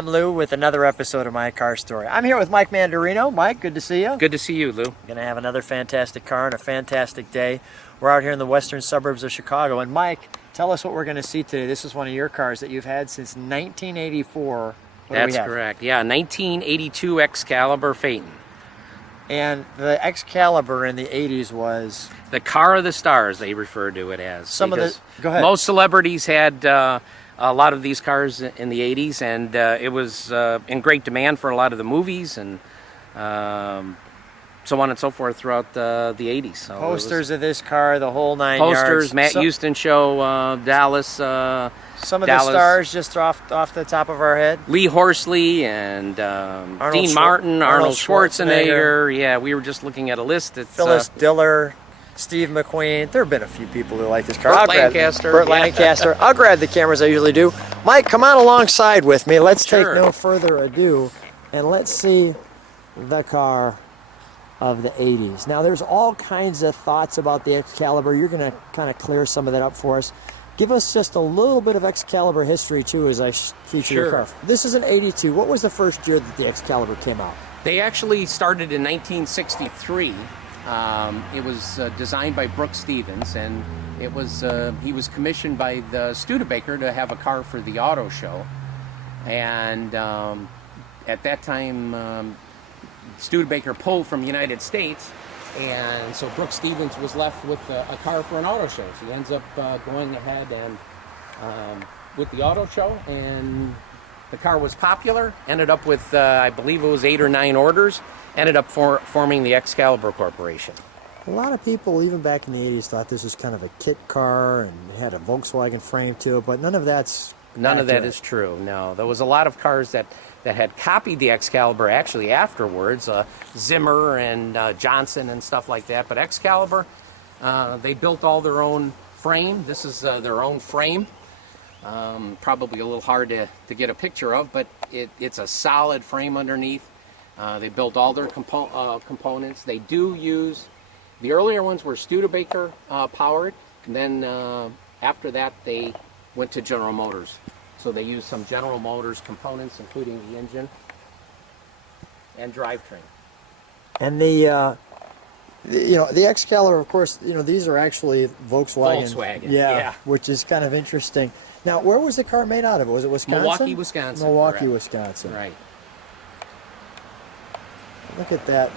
I'm Lou with another episode of My Car Story. I'm here with Mike Manderino. Mike, good to see you. Good to see you, Lou. Going to have another fantastic car and a fantastic day. We're out here in the western suburbs of Chicago. And Mike, tell us what we're going to see today. This is one of your cars that you've had since 1984. That's correct. Yeah, 1982 Excalibur Phaeton. And the Excalibur in the 80s was... The car of the stars, they refer to it as. Go ahead. Most celebrities had a lot of these cars in the 80s, and it was in great demand for a lot of the movies and so on and so forth throughout the 80s. So posters of this car, the whole nine yards. Posters, Matt Houston show, Dallas. Some of the stars just off the top of our head. Lee Horsley and Dean Martin, Arnold Schwarzenegger. Yeah, we were just looking at a list. It's, Phyllis Diller, Steve McQueen. There have been a few people who like this car. Burt Lancaster. I'll grab the cameras, I usually do. Mike, come on alongside with me. Let's take no further ado and let's see the car of the 80s. Now, there's all kinds of thoughts about the Excalibur. You're going to kind of clear some of that up for us. Give us just a little bit of Excalibur history, too, as I feature your car. This is an 82. What was the first year that the Excalibur came out? They actually started in 1963. It was designed by Brooks Stevens, and it was he was commissioned by the Studebaker to have a car for the auto show. And at that time, Studebaker pulled from the United States, and so Brooks Stevens was left with a car for an auto show. So he ends up going ahead and with the auto show, and the car was popular. Ended up with, I believe it was 8 or 9 orders. Ended up forming the Excalibur Corporation. A lot of people, even back in the 80s, thought this was kind of a kit car and it had a Volkswagen frame to it, but none of that is true. No, there was a lot of cars that had copied the Excalibur actually afterwards, Zimmer and Johnson and stuff like that. But Excalibur, they built all their own frame. This is their own frame. Probably a little hard to get a picture of, but it's a solid frame underneath. They built all their components. They do use, the earlier ones were Studebaker powered, and then after that they went to General Motors. So they used some General Motors components, including the engine and drivetrain. And the Excalibur, of course, these are actually Volkswagen. Yeah, which is kind of interesting. Now, where was the car made out of? Was it Wisconsin? Milwaukee, Wisconsin. Milwaukee, Wisconsin. Right. Look at that.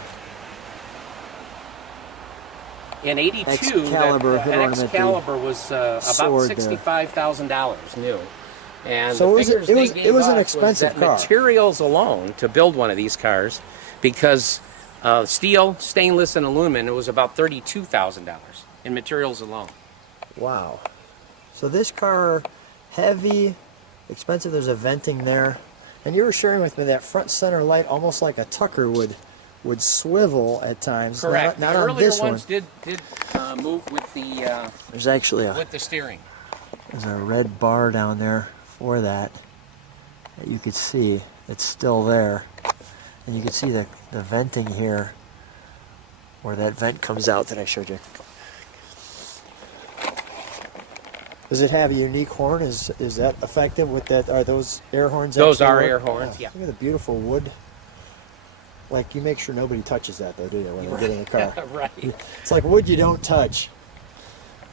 In 82, Excalibur, that Excalibur was about $65,000 new. And so it was an expensive car. Materials alone to build one of these cars, because steel, stainless, and aluminum, it was about $32,000 in materials alone. Wow. So this car, heavy, expensive. There's a venting there. And you were sharing with me that front center light, almost like a Tucker would swivel at times. Correct. Not the on earlier this ones one. did move with the there's actually with the steering. There's a red bar down there for that you could see. It's still there, and you can see the venting here, where that vent comes out that I showed you. Does it have a unique horn? Is that effective with that? Are those air horns? Those are air horns. Yeah. Look at the beautiful wood. Like, you make sure nobody touches that, though, do you, when they get in the car? Right. It's like wood you don't touch.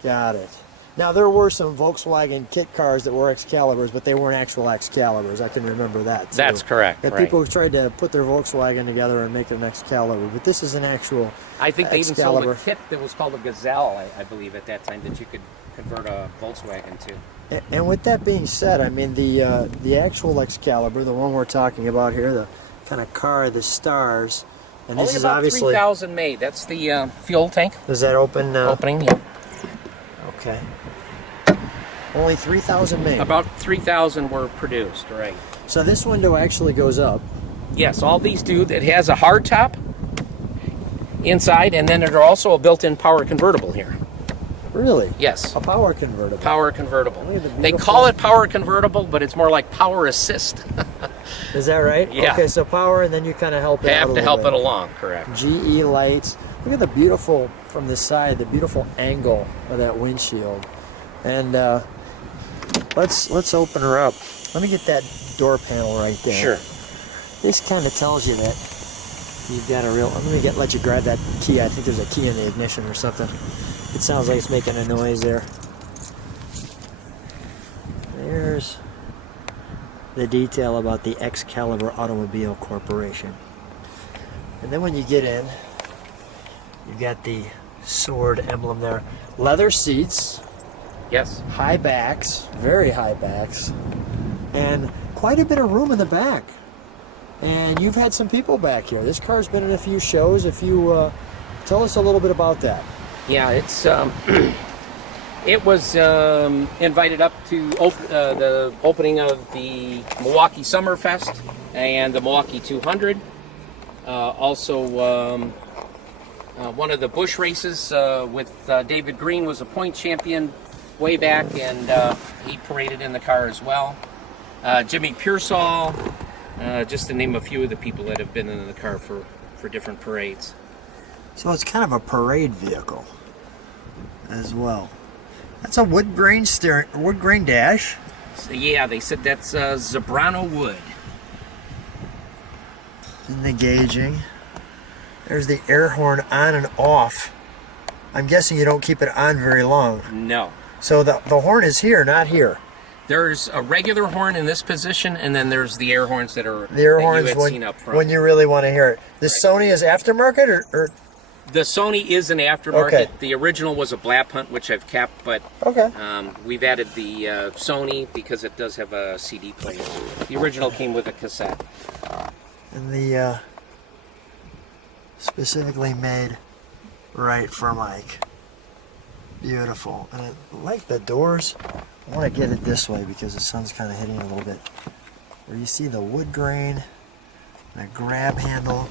Got it. Now, there were some Volkswagen kit cars that were Excaliburs, but they weren't actual Excaliburs. I can remember that, too. That's correct. That people tried to put their Volkswagen together and make an Excalibur, but this is an actual I think they Excalibur. even sold a kit that was called a Gazelle, I believe, at that time, that you could convert a Volkswagen to. And with that being said, I mean, the actual Excalibur, the one we're talking about here, the kind of car of the stars, and Only this is about obviously 3,000 made. That's the fuel tank. Does that open? Opening, yeah. Okay. Only 3,000 made. About 3,000 were produced, right. So this window actually goes up. Yes, all these do. It has a hard top inside, and then there's also a built-in power convertible here. Really? Yes. A power convertible. Power convertible. They call it power convertible, but it's more like power assist. Is that right? Yeah. Okay, so power, and then you kind of help it out have to help it along, correct. GE lights. Look at the beautiful, from the side, the beautiful angle of that windshield. And let's open her up. Let me get that door panel right there. Sure. This kind of tells you that you've got a real. Let you grab that key. I think there's a key in the ignition or something. It sounds like it's making a noise there. There's the detail about the Excalibur Automobile Corporation. And then when you get in, you've got the sword emblem there. Leather seats. Yes. High backs, very high backs, and quite a bit of room in the back. And you've had some people back here. This car's been in a few shows. If you tell us a little bit about that. Yeah, it's it was invited up to the opening of the Milwaukee Summerfest and the Milwaukee 200. Also, one of the Busch races with David Green was a point champion way back, and he paraded in the car as well. Jimmy Pearsall, just to name a few of the people that have been in the car for different parades. So it's kind of a parade vehicle as well. That's a wood grain dash. So yeah, they said that's Zebrano wood. And the gauging. There's the air horn on and off. I'm guessing you don't keep it on very long. No. So the horn is here, not here. There's a regular horn in this position, and then there's the air horns that are the air that horns you had seen up front. when you really want to hear it. The Sony is aftermarket, or the Sony is an aftermarket. Okay. The original was a Blap Hunt, which I've kept, but okay. We've added the Sony because it does have a CD player. The original came with a cassette. And the specifically made right for Mike. Beautiful. And I like the doors. I want to get it this way because the sun's kind of hitting it a little bit. Where you see the wood grain, and a grab handle,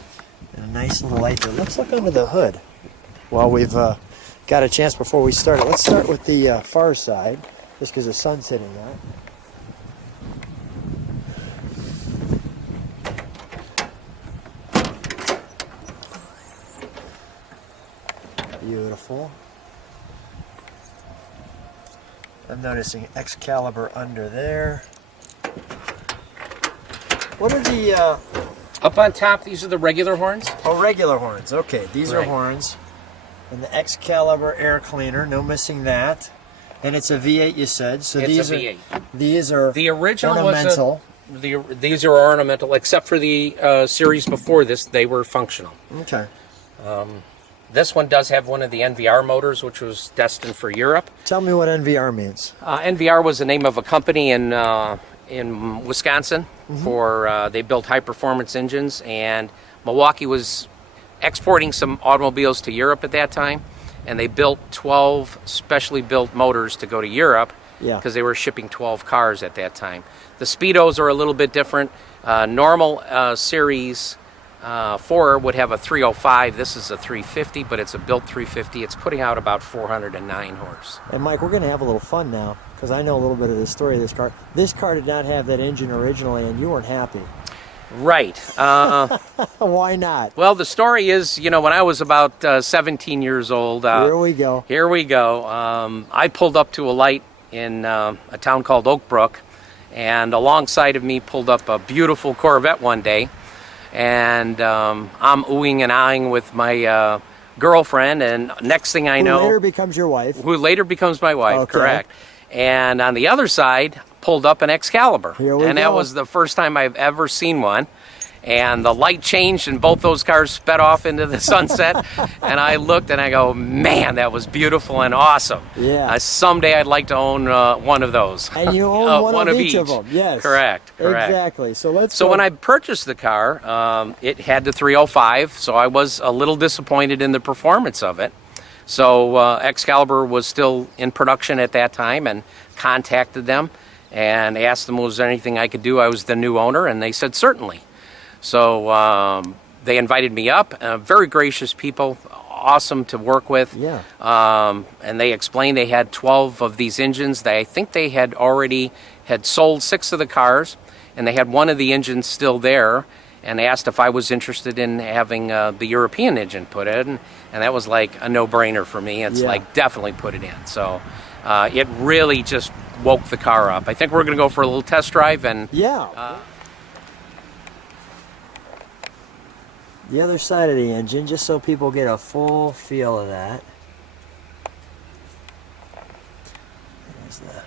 and a nice little light there. Let's look under the hood while we've got a chance before we start it. Let's start with the far side, just because the sun's hitting that. Beautiful. I'm noticing Excalibur under there. What are the... Up on top, these are the regular horns. Oh, regular horns. Okay, these are Right. horns. And the Excalibur air cleaner, no missing that. And it's a V8, you said. So It's these a V8. These are The original ornamental. these are ornamental, except for the series before this, they were functional. Okay. This one does have one of the NVR motors, which was destined for Europe. Tell me what NVR means. NVR was the name of a company in Wisconsin for they built high performance engines, and Milwaukee was exporting some automobiles to Europe at that time, and they built 12 specially built motors to go to Europe because they were shipping 12 cars at that time. The Speedos are a little bit different. Normal series 4 would have a 305. This is a 350, but it's a built 350. It's putting out about 409 horse. And Mike, we're going to have a little fun now, because I know a little bit of the story of this car. This car did not have that engine originally, and you weren't happy. Right. Why not? Well, the story is, when I was about 17 years old. Here we go. Here we go. I pulled up to a light in a town called Oak Brook, and alongside of me pulled up a beautiful Corvette one day. And I'm oohing and ahhing with my girlfriend, and next thing I know... Who later becomes your wife. Who later becomes my wife, Okay. correct. And on the other side, pulled up an Excalibur. Here we and go. that was the first time I've ever seen one. And the light changed, and both those cars sped off into the sunset. And I looked, and I go, man, that was beautiful and awesome. Yeah. Someday I'd like to own one of those. And you own one of each of them. Yes. Correct. Exactly. So So when I purchased the car, it had the 305, so I was a little disappointed in the performance of it. So Excalibur was still in production at that time, and contacted them and asked them, was there anything I could do? I was the new owner, and they said certainly. So they invited me up. Very gracious people, awesome to work with. Yeah. And they explained they had 12 of these engines. I think they had already sold 6 of the cars, and they had one of the engines still there, and asked if I was interested in having the European engine put in, and that was like a no-brainer for me. It's like, definitely put it in. So it really just woke the car up. I think we're going to go for a little test drive and Yeah. The other side of the engine, just so people get a full feel of that. There's the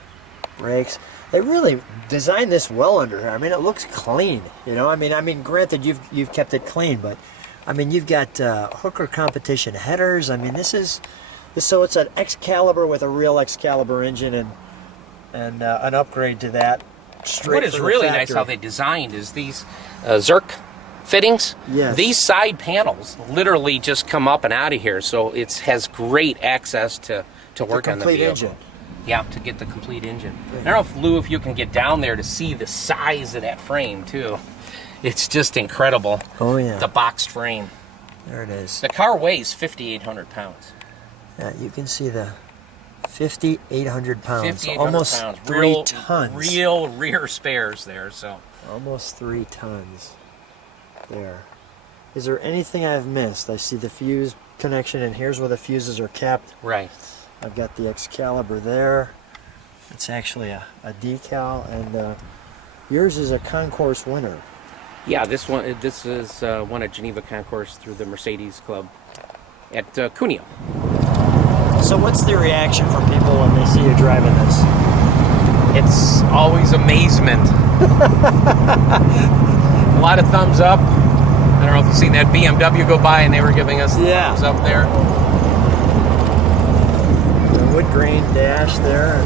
brakes. They really designed this well under here. I mean, it looks clean. You know, I mean, granted, you've kept it clean, but I mean, you've got hooker competition headers. I mean, so it's an Excalibur with a real Excalibur engine and an upgrade to that. What is really nice how they designed is these Zerk fittings. Yes. These side panels literally just come up and out of here, so it has great access to work on the vehicle. Engine. Yeah, to get the complete engine. I don't know, if you can get down there to see the size of that frame, too. It's just incredible. Oh, yeah. The boxed frame. There it is. The car weighs 5,800 pounds. Yeah, you can see the 5,800 pounds. 5,800 almost pounds. 3 tons. Real rear spares there, so. Almost 3 tons. There. Is there anything I've missed? I see the fuse connection, and here's where the fuses are kept. Right. I've got the Excalibur there. It's actually a decal, and yours is a concourse winner. Yeah, this is one at Geneva Concourse through the Mercedes Club at Cuneo. So what's the reaction from people when they see you driving this? It's always amazement. A lot of thumbs up. I don't know if you've seen that BMW go by and they were giving us thumbs up there. The wood grain dash there.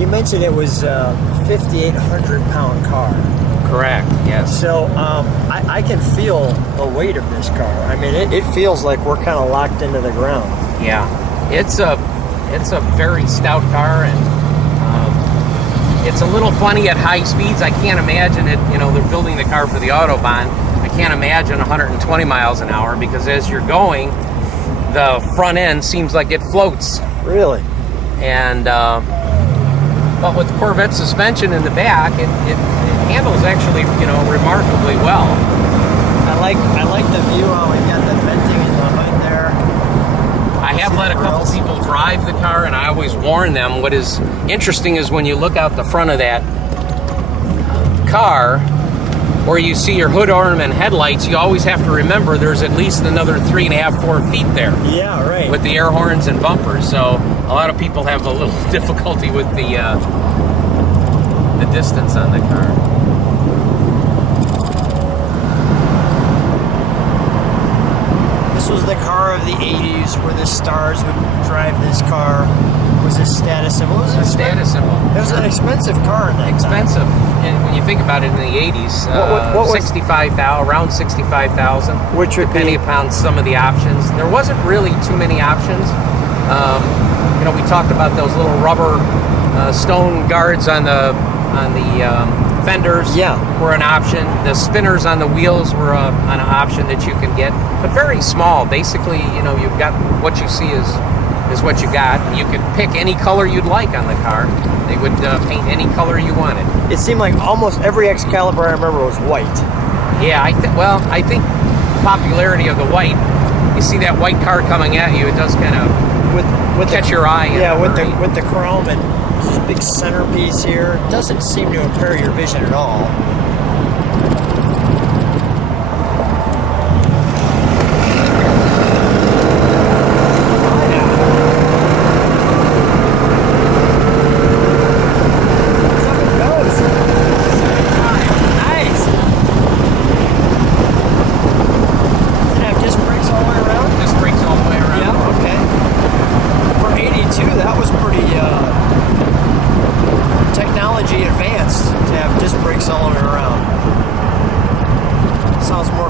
You mentioned it was a 5,800 pound car. Correct, yes. So I can feel the weight of this car. I mean, it feels like we're kind of locked into the ground. Yeah, it's a very stout car, and it's a little funny at high speeds. I can't imagine it. You know, they're building the car for the Autobahn. I can't imagine 120 miles an hour, because as you're going, the front end seems like it floats. Really? And but with Corvette suspension in the back, it handles actually, you know, remarkably well. I like the view. How we've got the venting in behind there. I have let a couple people drive the car, and I always warn them. What is interesting is when you look out the front of that car, where you see your hood ornament headlights, you always have to remember there's at least another 3.5, 4 feet there. Yeah, right. With the air horns and bumpers, so a lot of people have a little difficulty with the distance on the car. This was the car of the 80s, where the stars would drive this car. Was a status symbol. It was A status symbol. It was an expensive car in that Expensive. And when you think about it, in the 80s, what was 65,000, around 65,000. Which would depending be upon some of the options. There wasn't really too many options. You know, we talked about those little rubber stone guards on the fenders. Yeah. Were an option. The spinners on the wheels were an option that you can get, but very small. Basically, you know, you've got what you see is what you got. You could pick any color you'd like on the car. They would paint any color you wanted. It seemed like almost every Excalibur I remember was white. Yeah, I think popularity of the white. You see that white car coming at you, it does kind of with catch your eye. Yeah, with the chrome and this big centerpiece here. It doesn't seem to impair your vision at all.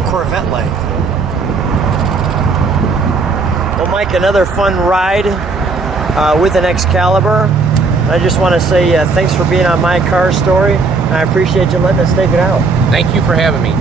Corvette-like. Well, Mike, another fun ride with an Excalibur. I just want to say thanks for being on My Car Story. I appreciate you letting us take it out. Thank you for having me.